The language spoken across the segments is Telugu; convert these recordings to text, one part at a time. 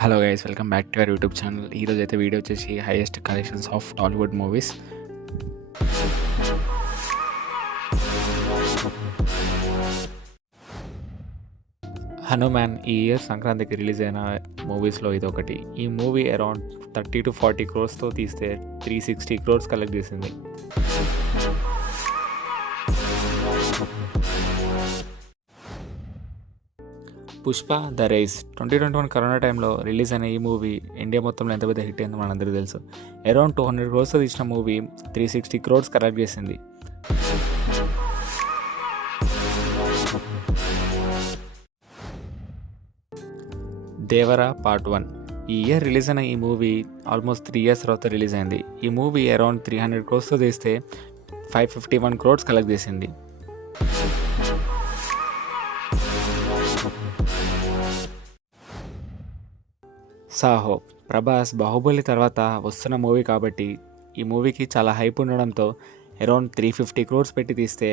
Hello guys, welcome back to our YouTube channel. ఈరోజు అయితే వీడియో వచ్చేసి highest collections of Tollywood movies. Hanuman ఈ ఇయర్ సంక్రాంతికి రిలీజ్ అయిన మూవీస్లో ఇది ఒకటి. ఈ మూవీ అరౌండ్ 30 to 40 crores తీస్తే 360 crores కలెక్ట్ చేసింది. పుష్ప ద రైస్ 2021 కరోనా టైంలో రిలీజ్ అయిన ఈ మూవీ ఇండియా మొత్తంలో ఎంత పెద్ద హిట్ అయిందో మనందరికీ తెలుసు. అరౌండ్ 200 crores తీసిన మూవీ 360 crores కలెక్ట్ చేసింది. దేవరా పార్ట్ 1 ఈ ఇయర్ రిలీజ్ అయిన ఈ మూవీ ఆల్మోస్ట్ 3 years తర్వాత రిలీజ్ అయింది. ఈ మూవీ అరౌండ్ 300 crores తీస్తే 551 crores కలెక్ట్ చేసింది. సాహో ప్రభాస్ బాహుబలి తర్వాత వస్తున్న మూవీ కాబట్టి ఈ మూవీకి చాలా హైప్ ఉండడంతో అరౌండ్ 350 crores పెట్టి తీస్తే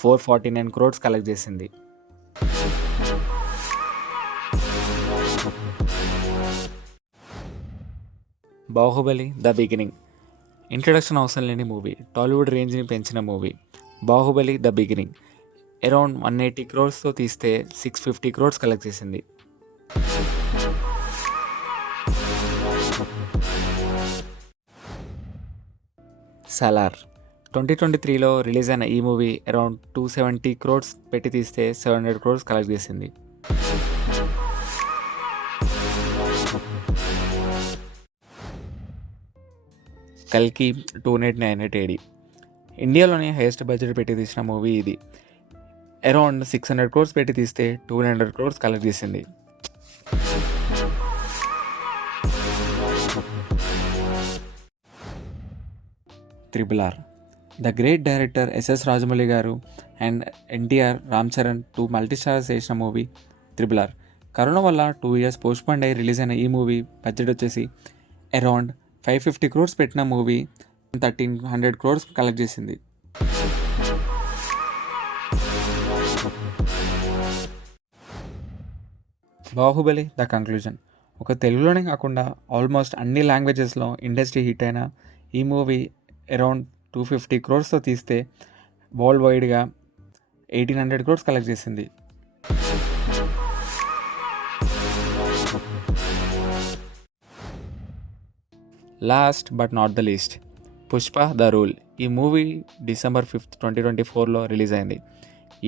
449 crores కలెక్ట్ చేసింది. బాహుబలి ద బిగినింగ్ ఇంట్రడక్షన్ అవసరం లేని మూవీ, టాలీవుడ్ రేంజ్ని పెంచిన movie. Baahubali the beginning around 180 crores తీస్తే 650 crores కలెక్ట్ చేసింది. సలార్ 2023లో రిలీజ్ అయిన ఈ మూవీ అరౌండ్ 270 crores పెట్టి తీస్తే 700 crores కలెక్ట్ చేసింది. కల్కి 298 AD ఇండియాలోనే హైయెస్ట్ బడ్జెట్ పెట్టి తీసిన మూవీ ఇది. అరౌండ్ 600 crores పెట్టి తీస్తే 200 crores కలెక్ట్ చేసింది. RRR the great director SS Rajamouli garu and NTR, Ram Charan 2 multistars చేసిన మూవీ RRR. కరోనా వల్ల 2 years పోస్ట్పోండ్ అయ్యి రిలీజ్ అయిన ఈ మూవీ బడ్జెట్ వచ్చేసి అరౌండ్ 550 crores పెట్టిన మూవీ 1300 crores కలెక్ట్ చేసింది. బాహుబలి ద కంక్లూజన్ ఒక తెలుగులోనే కాకుండా ఆల్మోస్ట్ అన్ని లాంగ్వేజెస్లో ఇండస్ట్రీ హిట్ అయిన ఈ మూవీ అరౌండ్ 250 crores తీస్తే వరల్డ్ వైడ్గా 1800 crores కలెక్ట్ చేసింది. Last but not the least, Pushpa the rule ఈ మూవీ December 5th 2024లో రిలీజ్ అయింది.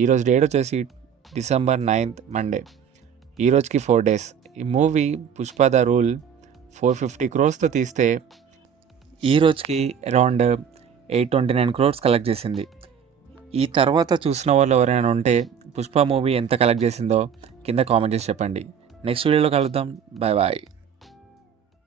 ఈరోజు డేట్ వచ్చేసి December 9th మండే. ఈరోజుకి 4 days. ఈ movie Pushpa the rule 450 crores తీస్తే ఈ రోజుకి అరౌండ్ 829 crores కలెక్ట్ చేసింది. ఈ తర్వాత చూసిన వాళ్ళు ఎవరైనా ఉంటే పుష్ప మూవీ ఎంత కలెక్ట్ చేసిందో కింద కామెంట్ చేసి చెప్పండి. నెక్స్ట్ వీడియోలో కలుద్దాం. Bye bye.